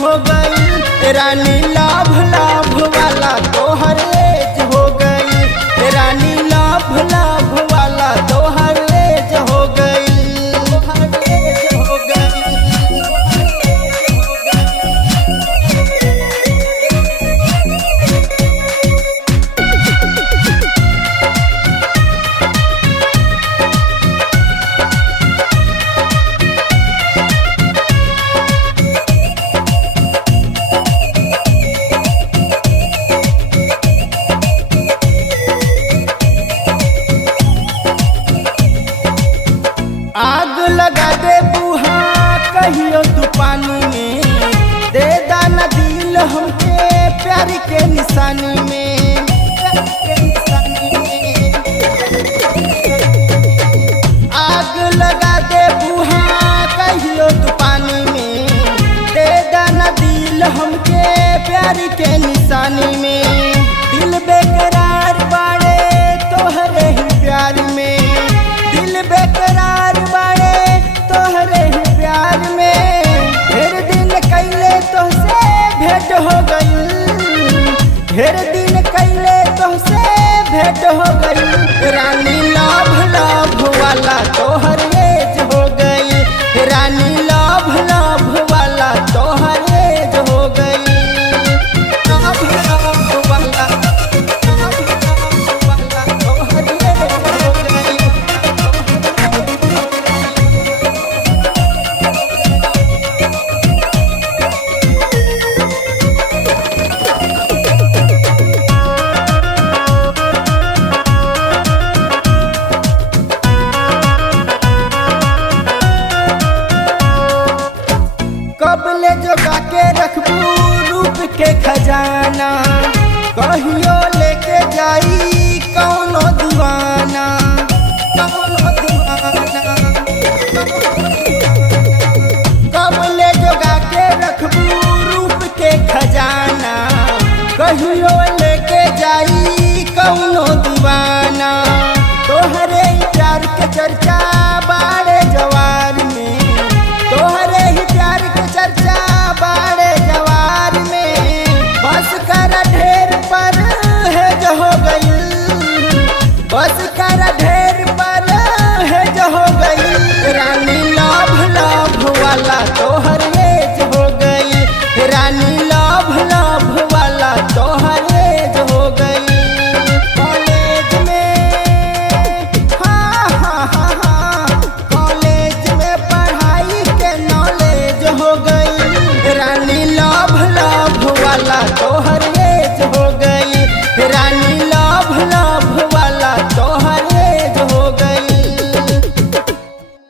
हो गई। रानी लाभ लाभ वाला तोहर एज हो गई। रानी लाभ लाभ वाला तोहर एज हो गई। तोहर एज हो गई। आग लगा दे बुहा कहियो तू पानी में, दे दाना दिल हमके प्यार के निशानी में। प्यार के निशानी में आग लगा दे बुहा कहियो तू पानी में, दे दाना दिल हमके प्यार के निशानी में। दिल बेकरार बाड़े तोहरे ही प्यार में, दिल बेकरार बाड़े तोहरे ही प्यार में। ढेर दिन कैले तोहसे भेंट हो गई। ढेर दिन कैले तोहसे भेंट हो गई। रानी लाभ लाभ वाला तोहर एज हो गई। रानी लाभ लाभ वाला तोहर एज हो गई। लाभ लाभ वाला तोहर एज हो गई। कबले जोगा के रखबू रूप के खजाना, कहियो लेके जाई कौनो दीवाना। कौनो दीवाना कबले जोगा के रखबू रूप के खजाना, कहियो लेके जाई कौनो दीवाना। तोहरे प्यार के चर्चा बाड़े जवार में, तोहरे ही प्यार के चर्चा बाड़े जवार में। बस कर ढेर पर है जो हो गई। बस कर ढेर पर है जो हो गई। रानी लाभ लाभ वाला तोहर एज हो गई। रानी लाभ लाभ वाला तोहर एज हो गई। कॉलेज में कॉलेज में पढ़ाई के नॉलेज हो गई। रानी लाभ लाभ वाला तोहर